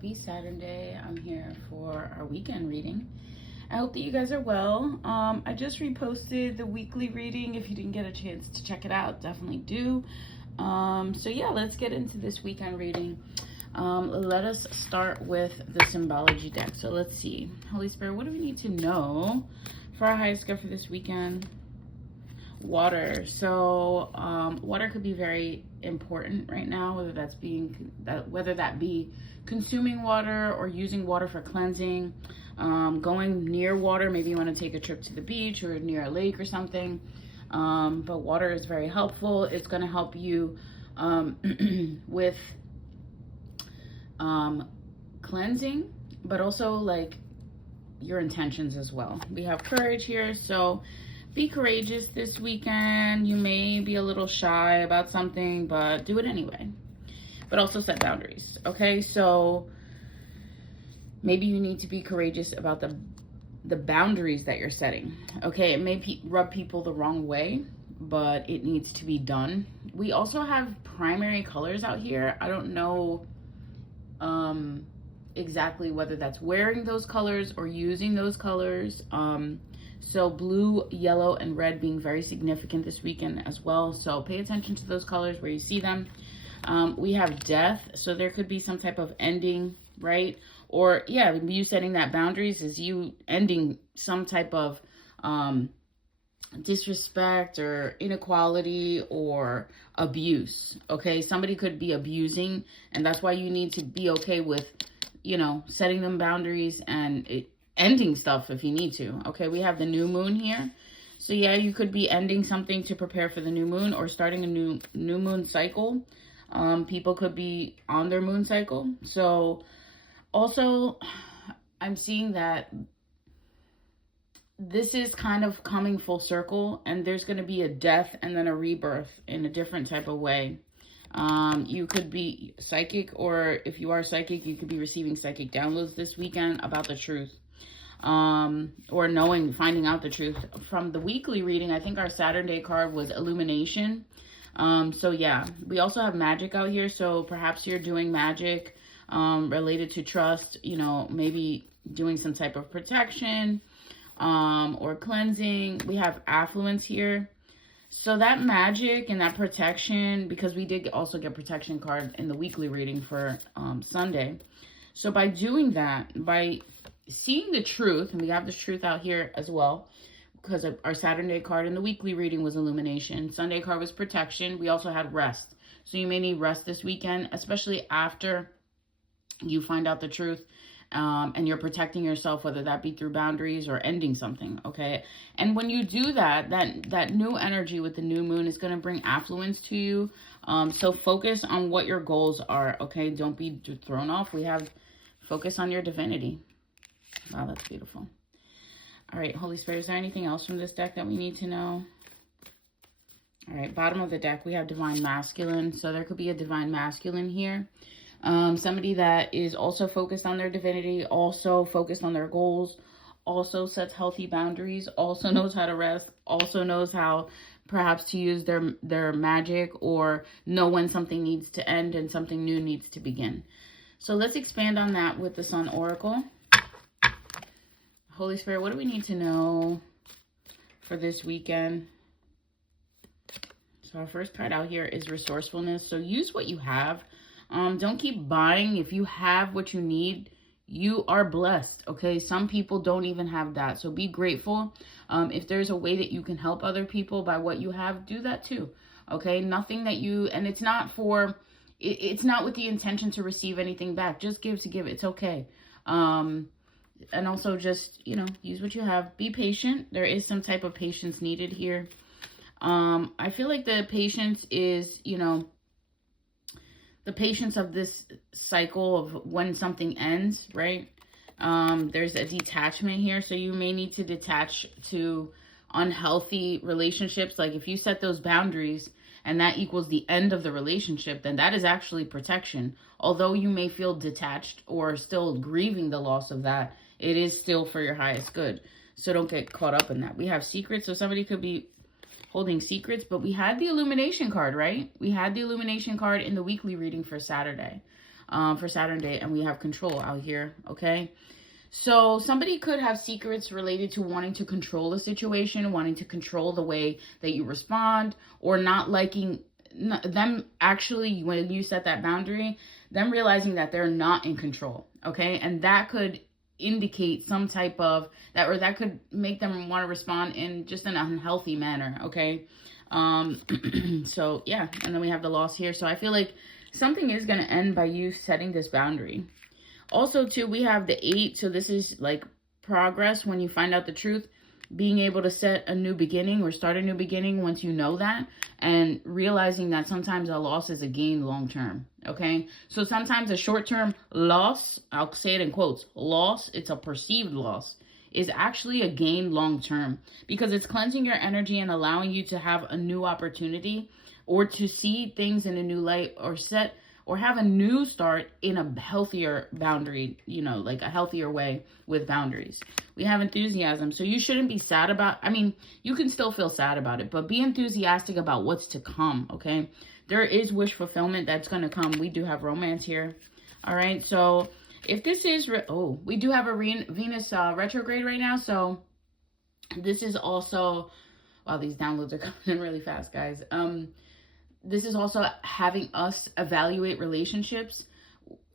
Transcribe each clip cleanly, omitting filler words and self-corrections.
Happy Saturday. I'm here for our weekend reading. I hope that you guys are well. I just reposted the weekly reading. If you didn't get a chance to check it out, definitely do. So yeah, let's get into this weekend reading. Let us start with the symbology deck. So let's see. Holy Spirit, what do we need to know for our highest good for this weekend? Water. So water could be very important right now, whether that be consuming water or using water for cleansing, going near water. Maybe you want to take a trip to the beach or near a lake or something, but water is very helpful. It's going to help you with cleansing, but also like your intentions as well. We have courage here, so be courageous this weekend. You may be a little shy about something, but do it anyway. But also set boundaries, okay? So maybe you need to be courageous about the boundaries that you're setting, okay? It may rub people the wrong way, but it needs to be done. We also have primary colors out here. I don't know exactly whether that's wearing those colors or using those colors. So blue, yellow, and red being very significant this weekend as well. So pay attention to those colors where you see them. We have death. So there could be some type of ending, right? Or yeah, you setting that boundaries is you ending some type of disrespect or inequality or abuse. Okay, somebody could be abusing, and that's why you need to be okay with, setting them boundaries and ending stuff if you need to. Okay, we have the new moon here. So yeah, you could be ending something to prepare for the new moon or starting a new moon cycle. People could be on their moon cycle. So also I'm seeing that this is kind of coming full circle, and there's going to be a death and then a rebirth in a different type of way. You could be psychic, or if you are psychic, you could be receiving psychic downloads this weekend about the truth. Or finding out the truth. From the weekly reading, I think our Saturday card was illumination. So yeah, we also have magic out here. So perhaps you're doing magic, related to trust, maybe doing some type of protection, or cleansing. We have affluence here. So that magic and that protection, because we did also get protection card in the weekly reading for, Sunday. So by doing that, by seeing the truth, and we have this truth out here as well, because our Saturday card in the weekly reading was illumination. Sunday card was protection. We also had rest. So you may need rest this weekend, especially after you find out the truth, and you're protecting yourself, whether that be through boundaries or ending something, okay? And when you do that new energy with the new moon is going to bring affluence to you. So focus on what your goals are, okay? Don't be thrown off. We have focus on your divinity. Wow, that's beautiful. All right, Holy Spirit, is there anything else from this deck that we need to know? All right, bottom of the deck, we have Divine Masculine. So there could be a Divine Masculine here. Somebody that is also focused on their divinity, also focused on their goals, also sets healthy boundaries, also knows how to rest, also knows how perhaps to use their magic, or know when something needs to end and something new needs to begin. So let's expand on that with the Sun Oracle. Holy Spirit, what do we need to know for this weekend? So our first card out here is resourcefulness. So use what you have. Don't keep buying. If you have what you need, you are blessed, okay? Some people don't even have that. So be grateful. If there's a way that you can help other people by what you have, do that too, okay? Nothing that and it's not it's not with the intention to receive anything back. Just give to give. It's okay. And also just, use what you have. Be patient. There is some type of patience needed here. I feel like the patience is, the patience of this cycle of when something ends, right? There's a detachment here. So you may need to detach to unhealthy relationships. Like if you set those boundaries and that equals the end of the relationship, then that is actually protection. Although you may feel detached or still grieving the loss of that, it is still for your highest good. So don't get caught up in that. We have secrets. So somebody could be holding secrets, but we had the illumination card, right? We had the illumination card in the weekly reading for Saturday. for Saturn day, and we have control out here, okay? So somebody could have secrets related to wanting to control the situation, wanting to control the way that you respond, or not liking them actually, when you set that boundary, them realizing that they're not in control, okay? And that could indicate some type of that, or that could make them want to respond in just an unhealthy manner, okay? So yeah, and then we have the loss here. So I feel like something is going to end by you setting this boundary. Also, too, we have the 8. So this is like progress when you find out the truth. Being able to set a new beginning or start a new beginning once you know that. And realizing that sometimes a loss is a gain long term. Okay? So sometimes a short-term loss, I'll say it in quotes, loss, it's a perceived loss, is actually a gain long term. Because it's cleansing your energy and allowing you to have a new opportunity. Or to see things in a new light, or have a new start in a healthier boundary, you know, like a healthier way with boundaries. We have enthusiasm. So you shouldn't be sad about, I mean, you can still feel sad about it, but be enthusiastic about what's to come, okay? There is wish fulfillment that's going to come. We do have romance here. All right. So if this is, we do have a Venus retrograde right now. So this is also, wow, these downloads are coming in really fast, guys. This is also having us evaluate relationships,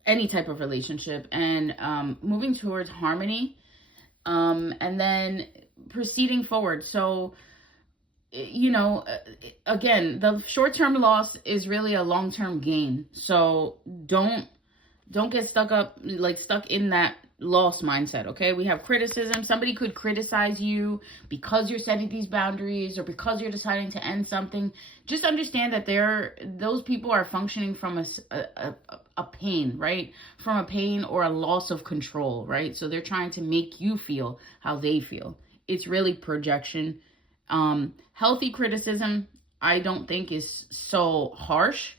any type of relationship, and moving towards harmony, and then proceeding forward. So, you know, again, the short-term loss is really a long-term gain. So don't get stuck in that loss mindset, okay? We have criticism. Somebody could criticize you because you're setting these boundaries or because you're deciding to end something. Just understand that those people are functioning from a pain, right? From a pain or a loss of control, right? So they're trying to make you feel how they feel. It's really projection. Healthy criticism, I don't think is so harsh.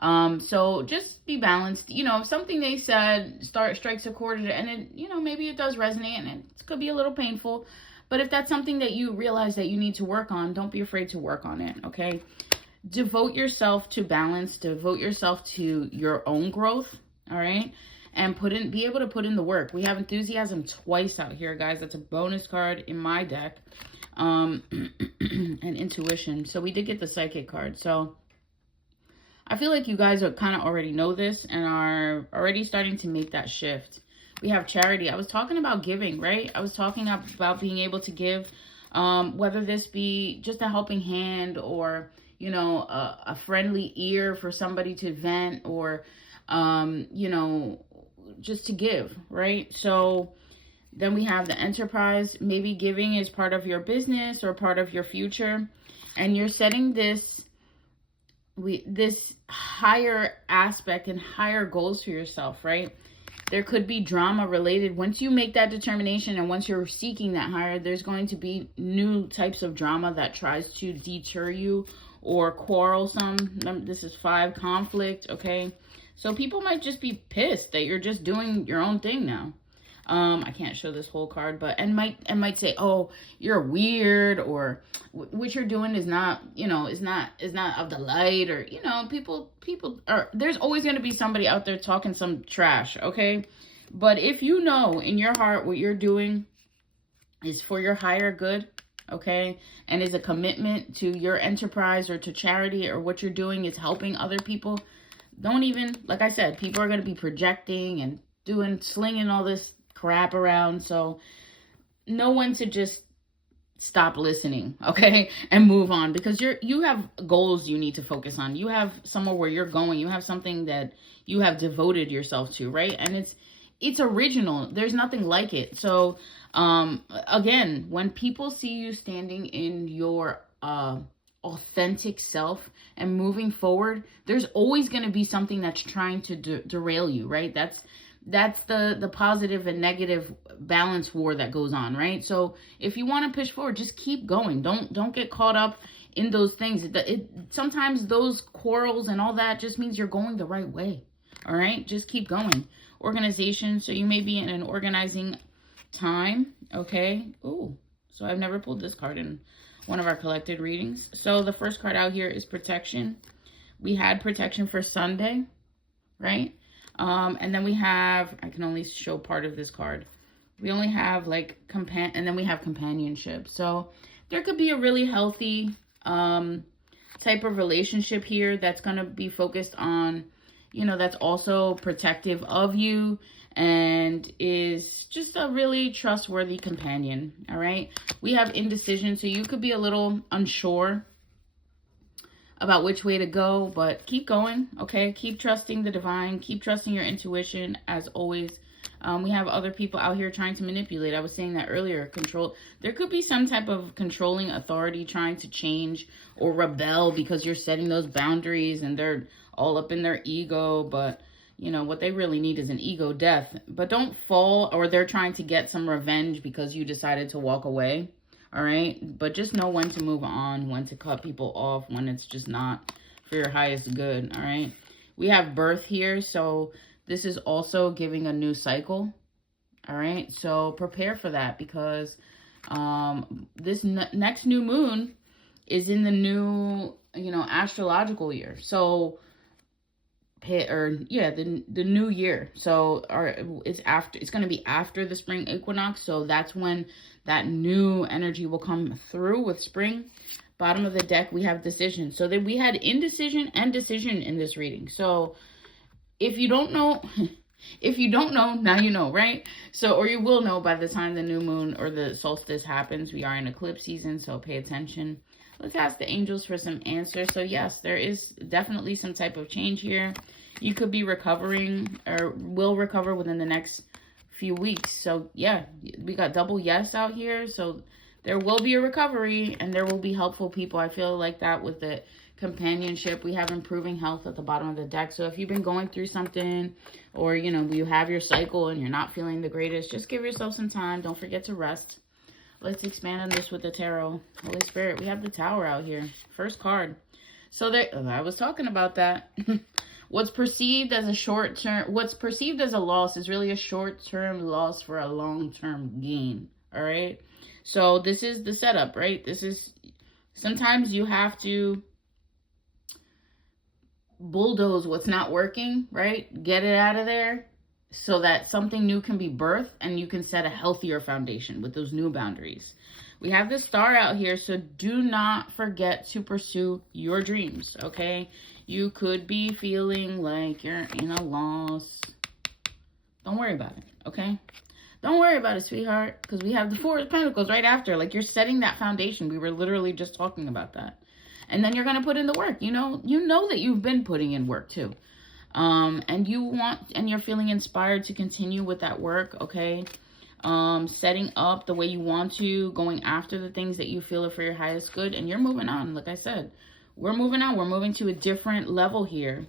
So just be balanced. You know, if something they said strikes a chord, and it, you know, maybe it does resonate and it could be a little painful, but if that's something that you realize that you need to work on, don't be afraid to work on it. Okay. Devote yourself to balance, devote yourself to your own growth. All right. And be able to put in the work. We have enthusiasm twice out here, guys. That's a bonus card in my deck. And intuition. So we did get the psychic card. So I feel like you guys are kind of already know this and are already starting to make that shift. We have charity. I was talking about giving, right? I was talking about being able to give, whether this be just a helping hand or, you know, a friendly ear for somebody to vent or, you know, just to give, right? So then we have the enterprise. Maybe giving is part of your business or part of your future. And you're setting this higher aspect and higher goals for yourself, right? There could be drama related. Once you make that determination and once you're seeking that higher, there's going to be new types of drama that tries to deter you or quarrelsome. This is 5, conflict, okay? So people might just be pissed that you're just doing your own thing now. I can't show this whole card, but and might say, oh, you're weird, or what you're doing is not, you know, is not of the light, or, you know, people are, there's always going to be somebody out there talking some trash, okay? But if you know in your heart what you're doing is for your higher good, okay, and is a commitment to your enterprise or to charity, or what you're doing is helping other people, don't even, like I said, people are going to be projecting and slinging all this crap around. So know when to just stop listening, okay, and move on, because you have goals you need to focus on. You have somewhere where you're going. You have something that you have devoted yourself to, right? And it's original. There's nothing like it. So again, when people see you standing in your authentic self and moving forward, there's always going to be something that's trying to derail you, right? That's the positive and negative balance war that goes on, right? So if you want to push forward, just keep going. Don't get caught up in those things. Sometimes those quarrels and all that just means you're going the right way. All right, just keep going. Organization. So you may be in an organizing time. Okay. Ooh, so I've never pulled this card in one of our collected readings. So the first card out here is protection. We had protection for Sunday, right? And then we have, I can only show part of this card. We only have like and then we have companionship. So there could be a really healthy type of relationship here that's going to be focused on, that's also protective of you and is just a really trustworthy companion. All right. We have indecision. So you could be a little unsure about which way to go, but keep going. Okay. Keep trusting the divine. Keep trusting your intuition as always. We have other people out here trying to manipulate. I was saying that earlier. There could be some type of controlling authority trying to change or rebel because you're setting those boundaries and they're all up in their ego. But, what they really need is an ego death. But don't fall, or they're trying to get some revenge because you decided to walk away. All right. But just know when to move on, when to cut people off, when it's just not for your highest good. All right. We have birth here. So this is also giving a new cycle. All right. So prepare for that because this next new moon is in the new, astrological year. So, the new year. So it's going to be after the spring equinox. So that's when that new energy will come through with spring. Bottom of the deck, we have decision. So then we had indecision and decision in this reading. So if you don't know, now you know, right? So, or you will know by the time the new moon or the solstice happens. We are in eclipse season, so pay attention. Let's ask the angels for some answers. So yes, there is definitely some type of change here. You could be recovering or will recover within the next few weeks. So yeah, we got double yes out here. So there will be a recovery and there will be helpful people. I feel like that with the companionship. We have improving health at the bottom of the deck. So if you've been going through something or, you have your cycle and you're not feeling the greatest, just give yourself some time. Don't forget to rest. Let's expand on this with the tarot. Holy Spirit, we have the Tower out here. First card. So I was talking about that. What's perceived as a loss is really a short-term loss for a long-term gain. All right. So this is the setup, right? Sometimes you have to bulldoze what's not working, right? Get it out of there so that something new can be birthed and you can set a healthier foundation with those new boundaries. We have the Star out here, so do not forget to pursue your dreams, okay? You could be feeling like you're in a loss. Don't worry about it, okay? Don't worry about it, sweetheart, because we have the Four of Pentacles right after. Like, you're setting that foundation. We were literally just talking about that. And then you're going to put in the work. You know that you've been putting in work too. And you're feeling inspired to continue with that work, okay? Setting up the way you want to, going after the things that you feel are for your highest good, and you're moving on. Like I said, we're moving on. We're moving to a different level here.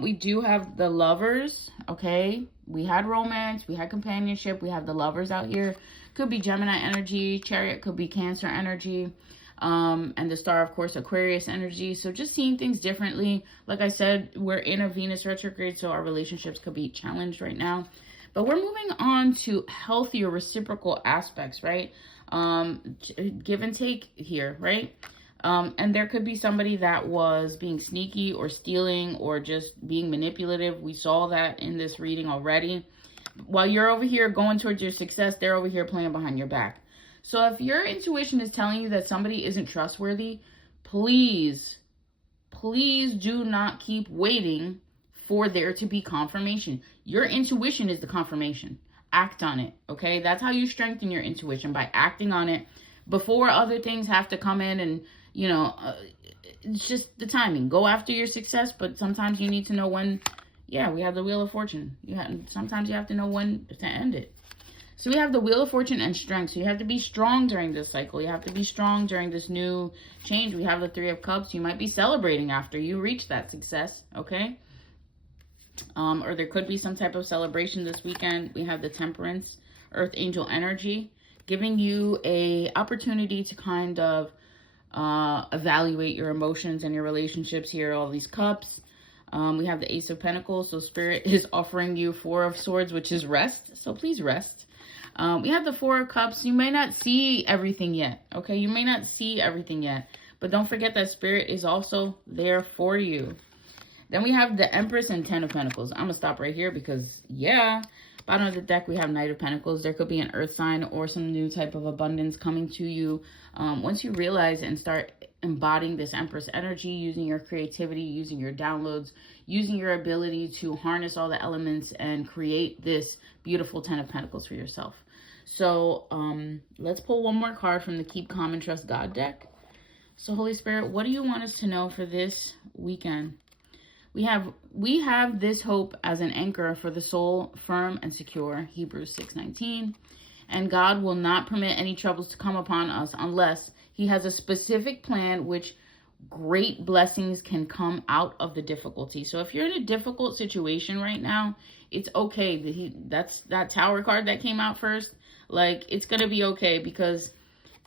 We do have the Lovers, okay? We had romance, we had companionship, we have the Lovers out here. Could be Gemini energy, Chariot could be Cancer energy. And the Star, of course, Aquarius energy. So just seeing things differently. Like I said, we're in a Venus retrograde, so our relationships could be challenged right now. But we're moving on to healthier reciprocal aspects, right? Give and take here, right? And there could be somebody that was being sneaky or stealing or just being manipulative. We saw that in this reading already. While you're over here going towards your success, they're over here playing behind your back. So if your intuition is telling you that somebody isn't trustworthy, please do not keep waiting for there to be confirmation. Your intuition is the confirmation. Act on it, okay? That's how you strengthen your intuition, by acting on it before other things have to come in. And, it's just the timing. Go after your success, but sometimes you need to know when. Yeah, we have the Wheel of Fortune. Sometimes you have to know when to end it. So we have the Wheel of Fortune and strength. So you have to be strong during this cycle. You have to be strong during this new change. We have the Three of Cups. You might be celebrating after you reach that success, okay? Or there could be some type of celebration this weekend. We have the Temperance, Earth Angel energy, giving you a opportunity to kind of evaluate your emotions and your relationships here. All these cups. We have the Ace of Pentacles. So Spirit is offering you Four of Swords, which is rest. So please rest. We have the Four of Cups. You may not see everything yet, okay? You may not see everything yet, but don't forget that Spirit is also there for you. Then we have the Empress and Ten of Pentacles. I'm going to stop right here because, yeah. Bottom of the deck, we have Knight of Pentacles. There could be an earth sign or some new type of abundance coming to you. Once you realize and start embodying this Empress energy, using your creativity, using your downloads, using your ability to harness all the elements and create this beautiful Ten of Pentacles for yourself. So let's pull one more card from the Keep Calm and Trust God deck. So Holy Spirit, what do you want us to know for this weekend? We have this hope as an anchor for the soul, firm and secure, Hebrews 6:19. And God will not permit any troubles to come upon us unless he has a specific plan, which great blessings can come out of the difficulty. So if you're in a difficult situation right now, it's okay. That's that Tower card that came out first. Like, it's going to be okay because,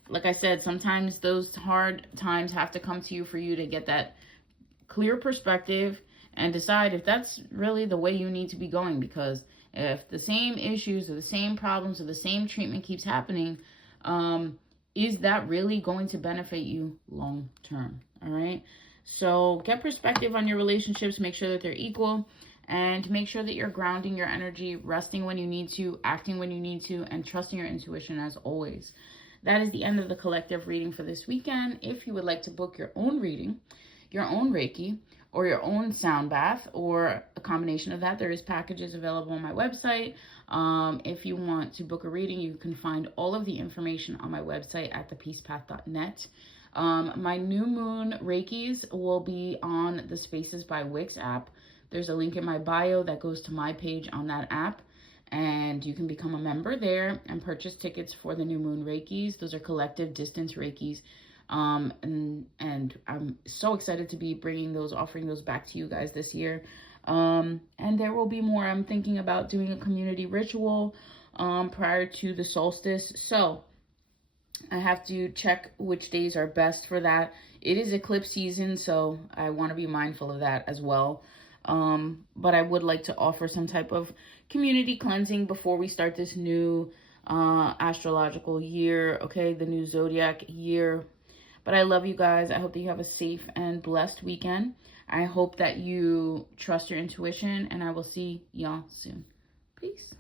like I said, sometimes those hard times have to come to you for you to get that clear perspective and decide if that's really the way you need to be going. Because if the same issues or the same problems or the same treatment keeps happening, is that really going to benefit you long term? All right. So get perspective on your relationships. Make sure that they're equal, and make sure that you're grounding your energy, resting when you need to, acting when you need to, and trusting your intuition as always. That is the end of the collective reading for this weekend. If you would like to book your own reading, your own Reiki, or your own sound bath, or a combination of that, there is packages available on my website. If you want to book a reading, you can find all of the information on my website at thepeacepath.net. My new moon Reikis will be on the Spaces by Wix app. There's a link in my bio that goes to my page on that app, and you can become a member there and purchase tickets for the new moon Reikis. Those are collective distance Reikis. And I'm so excited to be offering those back to you guys this year. And there will be more. I'm thinking about doing a community ritual, prior to the solstice. So I have to check which days are best for that. It is eclipse season, so I want to be mindful of that as well. But I would like to offer some type of community cleansing before we start this new, astrological year. Okay. The new zodiac year. But I love you guys. I hope that you have a safe and blessed weekend. I hope that you trust your intuition, and I will see y'all soon. Peace.